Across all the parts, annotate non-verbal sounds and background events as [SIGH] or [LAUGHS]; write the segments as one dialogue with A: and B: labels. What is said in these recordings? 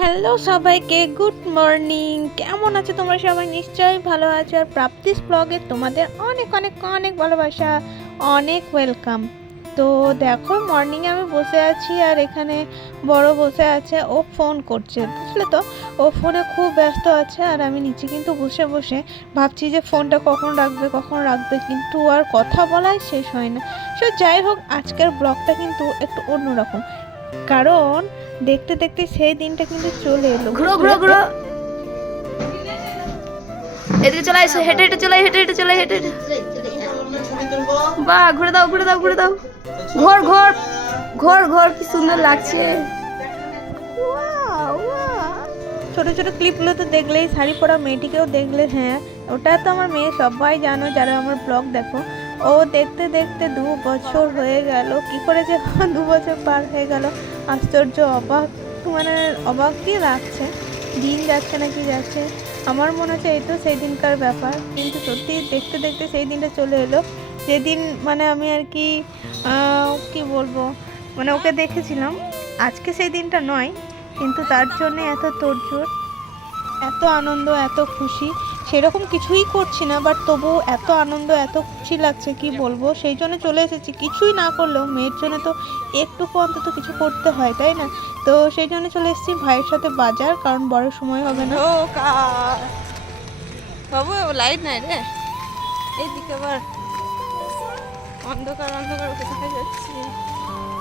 A: Hello সবাইকে good morning কেমন আছো তোমরা সবাই? নিশ্চয়ই ভালো আছো। আর প্রাপ্তিস ব্লগে তোমাদের অনেক অনেক অনেক ভালোবাসা, অনেক ওয়েলকাম তো দেখো মর্নিংয়ে আমি বসে আছি আর এখানে বড় বসে আছে, ও ফোন করছে। বুঝলে তো? ও ফোনে খুব ব্যস্ত আছে আর আমি নিচে কিন্তু বসে বসে ভাবছি যে ফোনটা কখন রাখবে কখন রাখবে, কিন্তু আর কথা বলাই শেষ হয় না। সে যাই হোক, আজকের ব্লগটা কিন্তু একটু অন্যরকম। কারণ দেখতে দেখতে সেই দিনটা কিন্তু চলে এলো।
B: ঘুরো ঘুরো ঘুরো। এদিকে চলে আসো হেঁটে হেঁটে চলে হেঁটে হেঁটে চলে হেঁটে বাহ ঘুরে দাও ঘুরে দাও ঘুরে দাও। ঘর ঘর ঘর ঘর কি সুন্দর লাগছে।
A: ছোট ছোট ক্লিপগুলো তো দেখলেই শাড়ি পরা মেয়েটিকেও দেখলে হ্যাঁ। ওটা তো আমার মেয়ে সবাই জানো যারা আমার ব্লগ দেখো। ও দেখতে দেখতে দু বছর হয়ে গেল। কি করে যে [LAUGHS] দু বছর পার হয়ে গেল? আশ্চর্য, অবাক। মানে অবাক অবাকই লাগছে? দিন যাচ্ছে না কি যাচ্ছে? আমার মনে হচ্ছে এই তো সেই দিনকার ব্যাপার। কিন্তু সত্যি দেখতে দেখতে সেই দিনটা চলে এলো। যেদিন মানে আমি আর কি কি বলব? মানে ওকে দেখেছিলাম। আজকে সেই দিনটা নয়, কিন্তু তার জন্য এত তোড়জোড়, এত আনন্দ, এত খুশি। সেরকম কিছুই করছি না বাট তবু এত আনন্দ, এত খুশি লাগছে, কি বলব? সেই জন্য চলে এসেছি। কিছুই না করলেও মেয়ের জন্য তো একটুকু অন্তত কিছু করতে হয়, তাই না? তো সেই জন্য চলে এসেছি ভাইয়ের সাথে বাজার, কারণ বড় সময় হবে না। বাবু লাইট নাই রে। এইদিকে আবার অন্ধকার অন্ধকার যাচ্ছি।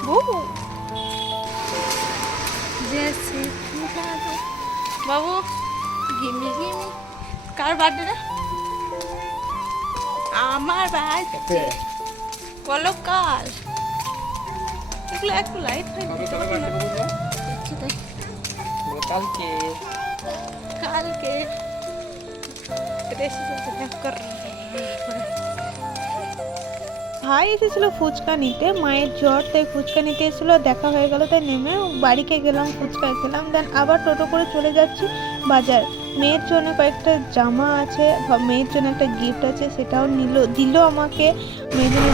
A: বাবু বাবু, গিমি গিমি। কার বার্থডে রে? আমার বার্থডে বলো কাল এগুলো একটু লাইট
C: কালকে
A: কালকে। ভাই এসেছিল ফুচকা নিতে মায়ের জ্বর তাই ফুচকা নিতে এসেছিল দেখা হয়ে গেল তাই নেমে বাড়িতে গেলাম ফুচকা খেলাম দেন আবার টোটো করে চলে যাচ্ছি বাজার। মেয়ের জন্য কয়েকটা জামা আছে মেয়ের জন্য একটা গিফট আছে, সেটাও নিল, দিল আমাকে। মেয়ের জন্য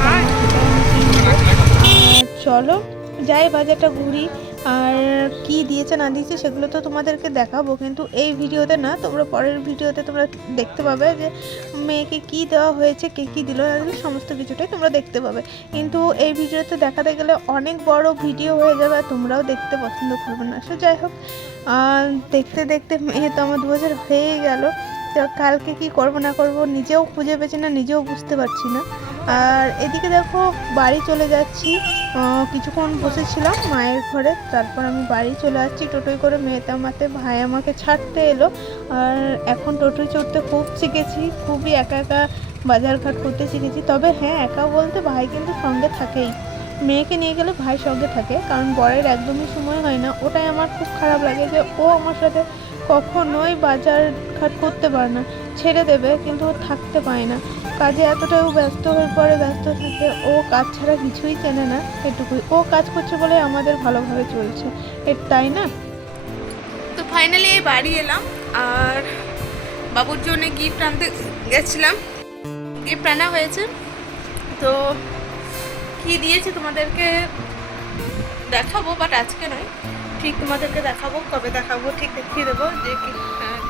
A: চলো, যাই বাজারটা ঘুরি। আর কি দিয়েছে, না দিয়েছে, সেগুলো তো তোমাদেরকে দেখাবো। কিন্তু এই ভিডিওতে না, তোমরা পরের ভিডিওতে তোমরা দেখতে পাবে যে মেয়েকে কি দেওয়া হয়েছে, কে কী দিল না দিল সমস্ত কিছুটাই তোমরা দেখতে পাবে। কিন্তু এই ভিডিওতে দেখাতে গেলে অনেক বড় ভিডিও হয়ে যাবে, আর তোমরাও দেখতে পছন্দ করবে না। সে যাই হোক দেখতে দেখতে মেয়ে তো আমার দু বছর হয়েই গেল। তো কালকে কি করব না করব নিজেও খুঁজে পেয়েছি না, নিজেও বুঝতে পারছি না। আর এদিকে দেখো বাড়ি চলে যাচ্ছি। কিছুক্ষণ বসেছিলাম মায়ের ঘরে, তারপর আমি বাড়ি চলে আসছি। টোটোয় করে মেয়েতে আমাতে ভাই আমাকে ছাড়তে এলো। আর এখন টোটোয় চড়তে খুব শিখেছি, খুবই একা একা বাজারঘাট করতে শিখেছি। তবে হ্যাঁ একা বলতে ভাই কিন্তু সঙ্গে থাকেই। মেয়েকে নিয়ে গেলে ভাই সঙ্গে থাকে, কারণ বরের একদমই সময় হয় না। ওটাই আমার খুব খারাপ লাগে যে ও আমার সাথে কখনোই বাজার ঘাট করতে পারে না, ছেড়ে দেবে কিন্তু ও থাকতে পায় না। কাজে এতটাও ব্যস্ত হয়ে পড়ে, ব্যস্ত থাকে ও কাজ ছাড়া কিছুই চেনে না এটুকুই। ও কাজ করছে বলে আমাদের ভালোভাবে চলছে। এর তাই না? তো ফাইনালি এই বাড়ি এলাম। আর বাবুর জন্য গিফট আনতে গেছিলাম। গিফট আনা হয়েছে। তো কি দিয়েছে তোমাদেরকে দেখাবো বাট আজকে নয়। ঠিক তোমাদেরকে দেখাবো, কবে দেখাবো, ঠিক দেখিয়ে দেবো যে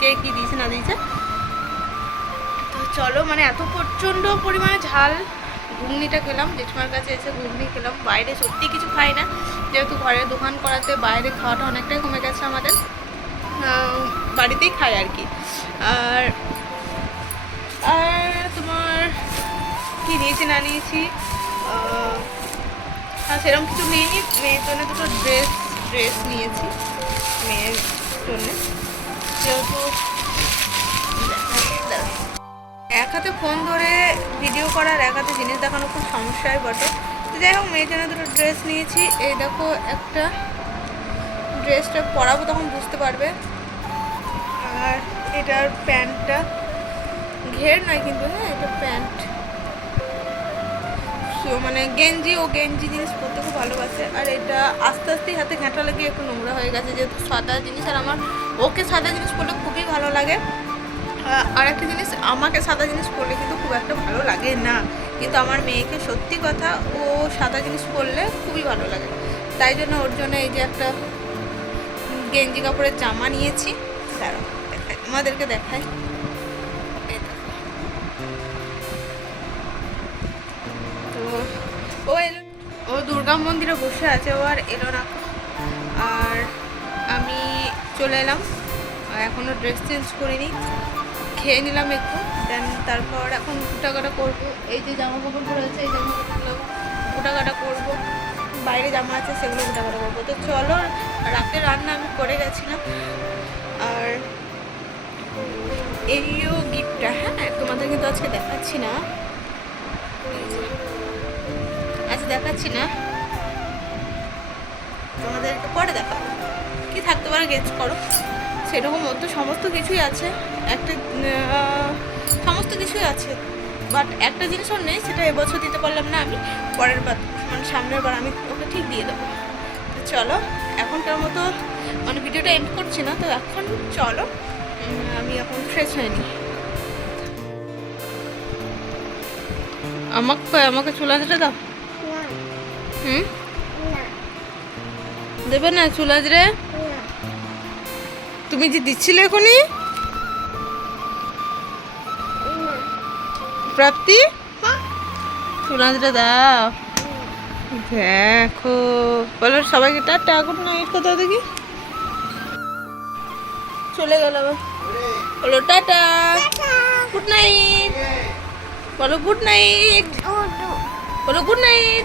A: কি- কে দিয়েছে, না দিয়েছে? তো চলো মানে এত প্রচণ্ড পরিমাণে ঝাল ঘুগনিটা খেলাম, জেঠমার কাছে এসে ঘুগনি খেলাম। বাইরে সত্যি কিছু খাই না, যেহেতু ঘরে দোকান করাতে বাইরে খাওয়াটা অনেকটাই কমে গেছে আমাদের। বাড়িতেই খাই আর কি। আর আর তোমার কি নিয়েছি না নিয়েছি আর সেরকম কিছু নিইনি মেয়ের জন্য দুটো ড্রেস ড্রেস নিয়েছি, মেয়ের জন্য। যেহেতু এক হাতে ফোন ধরে ভিডিও করার এক হাতে জিনিস দেখানো খুব সমস্যায় বটে। তো যাই হোক, মেয়ের জন্য দুটো ড্রেস নিয়েছি। এই দেখো, একটা ড্রেসটা পরাবো তখন বুঝতে পারবে। আর এটার প্যান্টটা ঘের নয় কিন্তু হ্যাঁ এটা প্যান্ট। মানে গেঞ্জি, ও গেঞ্জি জিনিস পরতে খুব ভালোবাসে। আর এটা আস্তে আস্তেই হাতে ঘ্যাঁটা লাগিয়ে একটু নোংরা হয়ে গেছে, যেহেতু সাদা জিনিস। আর আমার ওকে সাদা জিনিস পরলে খুবই ভালো লাগে। আর একটা জিনিস, আমাকে সাদা জিনিস পরলে কিন্তু খুব একটা ভালো লাগে না। কিন্তু আমার মেয়েকে সত্যি কথা, ও সাদা জিনিস পরলে খুবই ভালো লাগে। তাই জন্য ওর জন্য এই যে একটা
D: গেঞ্জি কাপড়ের জামা নিয়েছি। দাঁড়াও, দেখাই তোমাদেরকে দেখাই। দুর্গা মন্দিরে বসে আছে ও আর এলো না। আর আমি চলে এলাম। আর এখনও ড্রেস চেঞ্জ করিনি। খেয়ে নিলাম একটু দেন তারপর এখন ফুটাকাটা করব। এই যে জামা কাপড় পরে আছে এই জামা কাপড়গুলো ফুটাকাটা করব। বাইরে জামা আছে, সেগুলো ফুটাকাটা করব। তো চলো, রাতে রান্না আমি করে গেছিলাম। আর এইও গিফটটা হ্যাঁ তোমাদের কিন্তু আজকে দেখাচ্ছি না। আজকে দেখাচ্ছি না। তোমাদেরকে পরে দেখাবো কি থাকতে পারে গেস করো। সেরকম অত সমস্ত কিছুই আছে। একটা সমস্ত কিছুই আছে। বাট একটা জিনিস ওর নেই সেটা এবছর দিতে পারলাম না আমি। পরের বার মানে সামনের বার আমি ওকে ঠিক দিয়ে দেবো। তো চলো এখনকার মতো মানে ভিডিওটা এন্ড করছি না তো এখন চলো আমি এখন ফ্রেশ হয়নি আমাকে আমাকে চুল আঁচড়ে দাও। হুম? দেবে না চুল আঁচড়ে তুমি যে দিচ্ছিলে এখনই? প্রাপ্তি? চুল দাও। দেখো। বলো সবাইকে টাটা গুড নাইট কোথাও দেখি? চলে গেল বলো টাটা। গুড নাইট বলো গুড নাইট বলো গুড নাইট